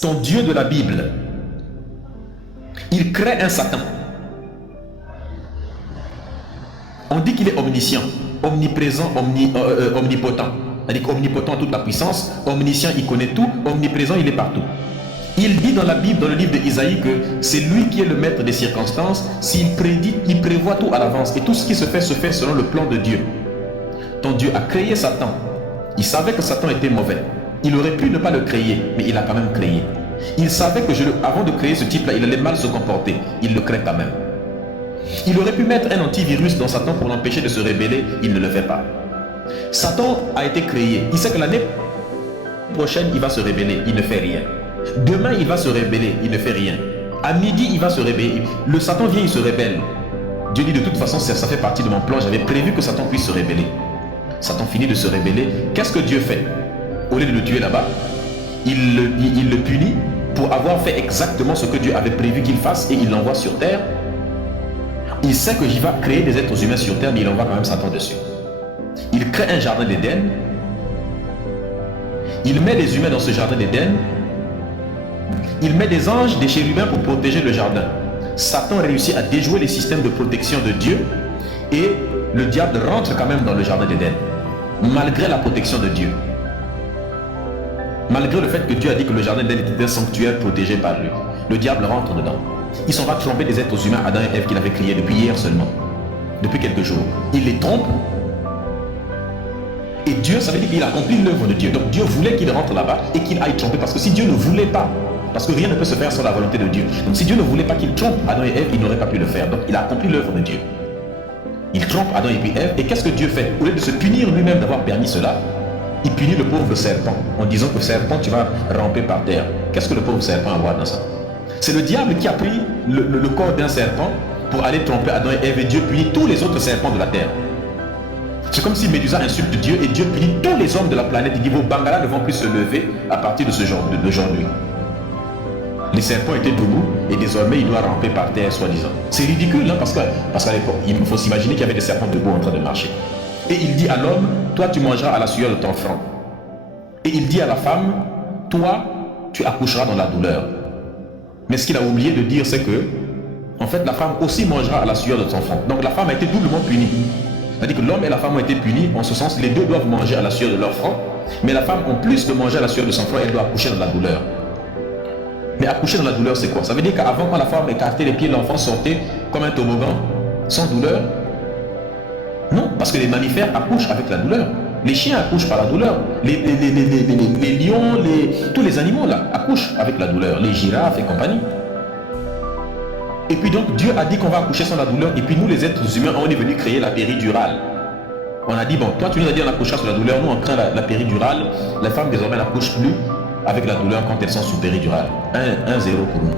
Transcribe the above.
Ton Dieu de la Bible, il crée un Satan. On dit qu'il est omniscient, omniprésent, omnipotent. C'est-à-dire omnipotent en toute la puissance, omniscient, il connaît tout, omniprésent, il est partout. Il dit dans la Bible, dans le livre d'Isaïe, que c'est lui qui est le maître des circonstances. S'il prédit, il prévoit tout à l'avance. Et tout ce qui se fait selon le plan de Dieu. Ton Dieu a créé Satan. Il savait que Satan était mauvais. Il aurait pu ne pas le créer, mais il a quand même créé. Il savait que avant de créer ce type-là, il allait mal se comporter. Il le crée quand même. Il aurait pu mettre un antivirus dans Satan pour l'empêcher de se rébeller. Il ne le fait pas. Satan a été créé. Il sait que l'année prochaine, il va se rébeller. Il ne fait rien. Demain, il va se rébeller. Il ne fait rien. À midi, il va se rébeller. Le Satan vient, il se rébelle. Dieu dit de toute façon, ça fait partie de mon plan. J'avais prévu que Satan puisse se rébeller. Satan finit de se rébeller. Qu'est-ce que Dieu fait? Au lieu de le tuer là-bas, il le punit pour avoir fait exactement ce que Dieu avait prévu qu'il fasse et il l'envoie sur terre. Il sait que j'y va créer des êtres humains sur terre, mais il envoie quand même Satan dessus. Il crée un jardin d'Éden. Il met les humains dans ce jardin d'Éden. Il met des anges, des chérubins pour protéger le jardin. Satan réussit à déjouer les systèmes de protection de Dieu et le diable rentre quand même dans le jardin d'Éden, malgré la protection de Dieu. Malgré le fait que Dieu a dit que le jardin d'Éden était un sanctuaire protégé par lui. Le diable rentre dedans. Il s'en va tromper des êtres humains, Adam et Ève, qu'il avait créés depuis hier seulement. Depuis quelques jours. Il les trompe. Et Dieu, ça veut dire qu'il accomplit l'œuvre de Dieu. Donc Dieu voulait qu'il rentre là-bas et qu'il aille tromper. Parce que si Dieu ne voulait pas, parce que rien ne peut se faire sans la volonté de Dieu. Donc si Dieu ne voulait pas qu'il trompe Adam et Ève, il n'aurait pas pu le faire. Donc il a accompli l'œuvre de Dieu. Il trompe Adam et puis Ève. Et qu'est-ce que Dieu fait? Au lieu de se punir lui-même d'avoir permis cela, il punit le pauvre serpent en disant que serpent, tu vas ramper par terre. Qu'est-ce que le pauvre serpent a à voir dans ça? C'est le diable qui a pris le corps d'un serpent pour aller tromper Adam et Ève, et Dieu punit tous les autres serpents de la terre. C'est comme si Médusa insulte Dieu et Dieu punit tous les hommes de la planète. Il dit vos bangalas ne vont plus se lever à partir de ce genre d'aujourd'hui. Les serpents étaient debout et désormais il doit ramper par terre soi-disant. C'est ridicule, hein, parce qu'à l'époque, il faut s'imaginer qu'il y avait des serpents debout en train de marcher. Et il dit à l'homme, toi tu mangeras à la sueur de ton front. Et il dit à la femme, toi tu accoucheras dans la douleur. Mais ce qu'il a oublié de dire, c'est que, en fait, la femme aussi mangera à la sueur de son front. Donc la femme a été doublement punie. C'est-à-dire que l'homme et la femme ont été punis, en ce sens, les deux doivent manger à la sueur de leur front. Mais la femme, en plus de manger à la sueur de son front, elle doit accoucher dans la douleur. Mais accoucher dans la douleur, c'est quoi? Ça veut dire qu'avant, quand la femme écartait les pieds, l'enfant sortait comme un toboggan, sans douleur. Non, parce que les mammifères accouchent avec la douleur. Les chiens accouchent par la douleur. Les lions, tous les animaux là accouchent avec la douleur. Les girafes et compagnie. Et puis donc Dieu a dit qu'on va accoucher sans la douleur. Et puis nous les êtres humains, on est venus créer la péridurale. On a dit bon, toi tu nous as dit on accouchera sur la douleur. Nous on crée la péridurale. Les femmes désormais n'accouchent plus avec la douleur quand elles sont sous péridurale. 1-0 pour nous.